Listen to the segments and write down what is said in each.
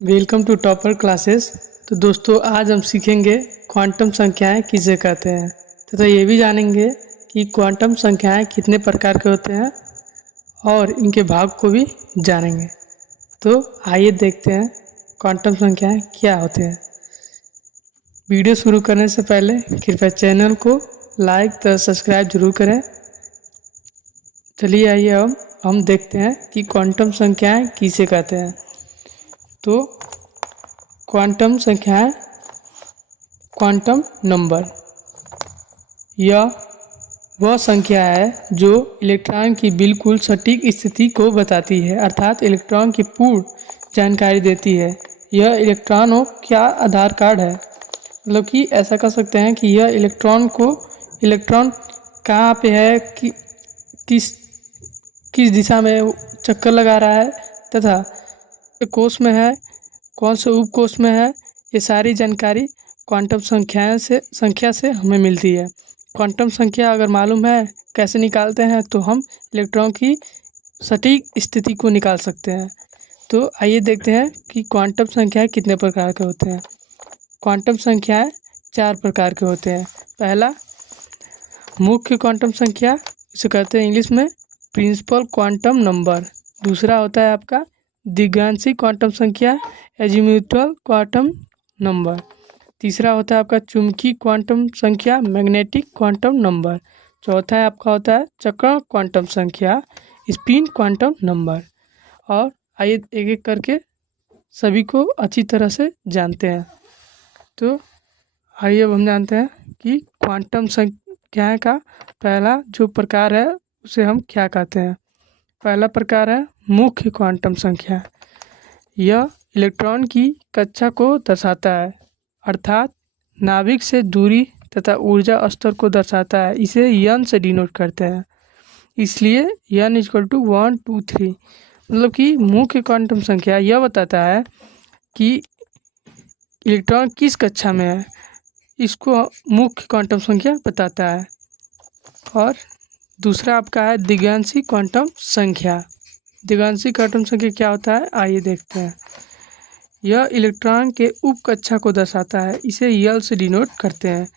Welcome to topper classes. तो दोस्तों, आज हम सीखेंगे क्वांटम संख्याएं किसे कहते हैं तथा ये भी जानेंगे कि क्वांटम संख्याएं कितने प्रकार के होते हैं और इनके भाग को भी जानेंगे। तो आइए देखते हैं क्वांटम संख्याएं क्या होते हैं। वीडियो शुरू करने से पहले कृपया चैनल को लाइक तथा सब्सक्राइब जरूर करें। चलिए आइए अब हम देखते हैं कि क्वांटम संख्याएं किसे कहते हैं। तो क्वांटम संख्याएं, क्वांटम नंबर, यह वह संख्या है जो इलेक्ट्रॉन की बिल्कुल सटीक स्थिति को बताती है, अर्थात इलेक्ट्रॉन की पूर्ण जानकारी देती है। यह इलेक्ट्रॉनों का आधार कार्ड है। मतलब कि ऐसा कर सकते हैं कि यह इलेक्ट्रॉन कहाँ पे है, कि किस दिशा में चक्कर लगा रहा है तथा कोष में है, कौन से उपकोष में है, ये सारी जानकारी क्वांटम संख्या से हमें मिलती है। क्वांटम संख्या अगर मालूम है कैसे निकालते हैं तो हम इलेक्ट्रॉन की सटीक स्थिति को निकाल सकते हैं। तो आइए देखते हैं कि क्वांटम संख्याएं कितने प्रकार के होते हैं। क्वांटम संख्याएं 4 प्रकार के होते हैं। पहला, मुख्य क्वांटम संख्या, इसे कहते हैं इंग्लिश में प्रिंसिपल क्वांटम नंबर। दूसरा होता है आपका द्विघांसी क्वांटम संख्या, एजीम्यूथल क्वांटम नंबर। तीसरा होता है आपका चुंबकीय क्वांटम संख्या, मैग्नेटिक क्वांटम नंबर। चौथा है आपका होता है चक्रण क्वांटम संख्या, स्पिन क्वांटम नंबर। और आइए एक एक करके सभी को अच्छी तरह से जानते हैं। तो आइए अब हम जानते हैं कि क्वांटम संख्याएं का पहला जो प्रकार है उसे हम क्या कहते हैं। पहला प्रकार है मुख्य क्वांटम संख्या। यह इलेक्ट्रॉन की कक्षा को दर्शाता है, अर्थात नाभिक से दूरी तथा ऊर्जा स्तर को दर्शाता है। इसे n से डिनोट करते हैं, इसलिए n = 1 2 3। मतलब कि मुख्य क्वांटम संख्या यह बताता है कि इलेक्ट्रॉन किस कक्षा में है, इसको मुख्य क्वांटम संख्या बताता है। और दूसरा आपका है द्विघांसी क्वांटम संख्या। द्विघांसी क्वांटम संख्या क्या होता है, आइए देखते हैं। यह इलेक्ट्रॉन के उप कक्षा को दर्शाता है, इसे L से डिनोट करते हैं।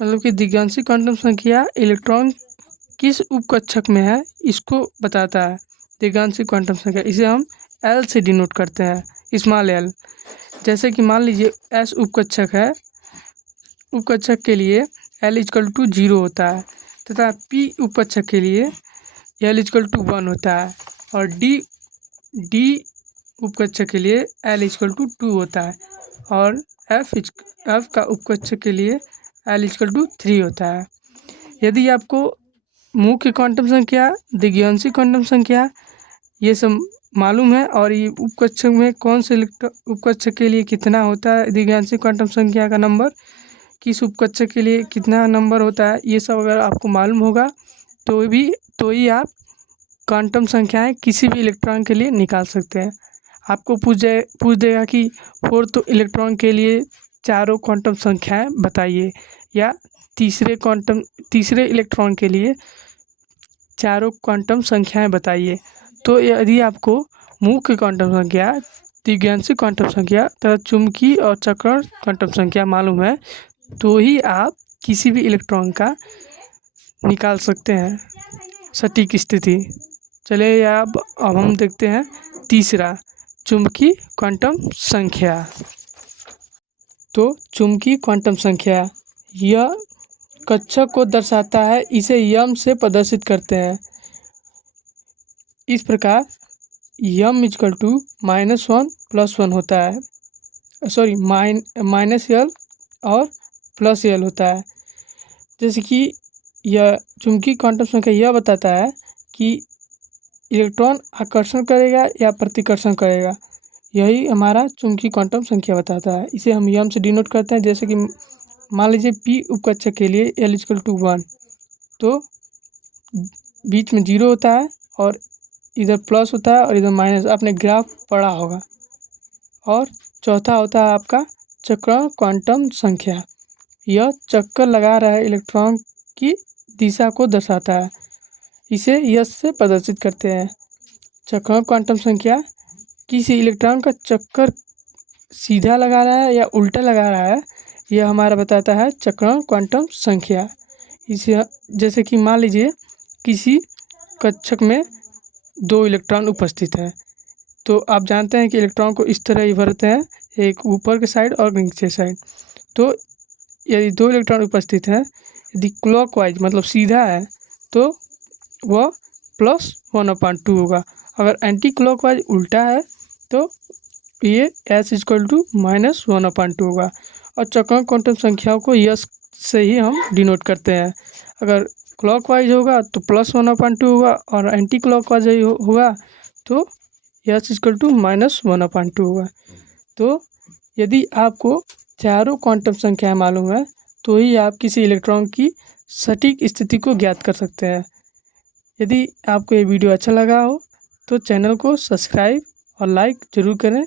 मतलब कि द्विघांसी क्वांटम संख्या इलेक्ट्रॉन किस उप कक्षक में है इसको बताता है। द्विघांसी क्वांटम संख्या इसे हम L से डिनोट करते हैं, स्मॉल l। जैसे कि मान लीजिए S उपकक्षक है, उपकक्षक के लिए L = 0 होता है तथा P उपकक्षक के लिए L = 1 होता है और D उपकक्षक के लिए L = 2 होता है और F का उपकक्षक के लिए L = 3 होता है। यदि आपको मुख्य क्वांटम संख्या, द्विघांसी क्वांटम संख्या ये सब मालूम है और ये उपकक्षक में कौन से उपकक्षक के लिए कितना होता है, द्विघांसी क्वांटम संख्या का नंबर किस उपकक्षक के लिए कितना नंबर होता है, ये सब अगर आपको मालूम होगा तो ही आप क्वांटम संख्याएं किसी भी इलेक्ट्रॉन के लिए निकाल सकते हैं। आपको पूछ देगा कि 4th इलेक्ट्रॉन के लिए चारों क्वांटम संख्याएं बताइए, या तीसरे इलेक्ट्रॉन के लिए चारों क्वांटम संख्याएं बताइए। तो यदि आपको मुख्य क्वांटम संख्या, द्विघांसी क्वांटम संख्या तथा चुंबकीय और चक्रण क्वांटम संख्या मालूम है तो ही आप किसी भी इलेक्ट्रॉन का निकाल सकते हैं सटीक स्थिति। चलिए अब हम देखते हैं तीसरा, चुंबकीय क्वांटम संख्या। तो चुंबकीय क्वांटम संख्या यह कक्षक को दर्शाता है, इसे m से प्रदर्शित करते हैं इस प्रकार। m = -1 + 1 होता है, सॉरी -l और +l होता है। जैसे कि यह चुंबकीय क्वांटम संख्या यह बताता है कि इलेक्ट्रॉन आकर्षण करेगा या प्रतिकर्षण करेगा, यही हमारा चुंबकीय क्वांटम संख्या बताता है। इसे हम m से डिनोट करते हैं। जैसे कि मान लीजिए P उपकक्षक के लिए L = 1, तो बीच में 0 होता है और इधर प्लस होता है और इधर माइनस, आपने ग्राफ पढ़ा होगा। और चौथा होता है आपका चक्रण क्वांटम संख्या। यह चक्कर लगा रहा है इलेक्ट्रॉन की दिशा को दर्शाता है। इसे यस से प्रदर्शित करते हैं। चक्रांक क्वांटम संख्या किसी इलेक्ट्रॉन का चक्कर सीधा लगा रहा है या उल्टा लगा रहा है, यह हमारा बताता है चक्रांक क्वांटम संख्या। इसे जैसे कि मान लीजिए किसी कक्षक में 2 इलेक्ट्रॉन उपस्थित हैं, तो आप जानते हैं कि इलेक्ट्रॉन को इस तरह ही भरते हैं, एक ऊपर के साइड और नीचे साइड। तो यदि 2 इलेक्ट्रॉन उपस्थित हैं, यदि क्लॉकवाइज मतलब सीधा है तो वह +1/2 होगा। अगर एंटी क्लॉकवाइज उल्टा है तो ये S=-1/2 होगा। और चक्रांक क्वांटम संख्याओं को यस से ही हम डिनोट करते हैं। अगर क्लॉकवाइज होगा तो +1/2 होगा और एंटी क्लॉकवाइज होगा तो S=-1/2 होगा। तो यदि आपको चारों क्वांटम संख्याएं मालूम है तो ही आप किसी इलेक्ट्रॉन की सटीक स्थिति को ज्ञात कर सकते हैं। यदि आपको ये वीडियो अच्छा लगा हो तो चैनल को सब्सक्राइब और लाइक ज़रूर करें।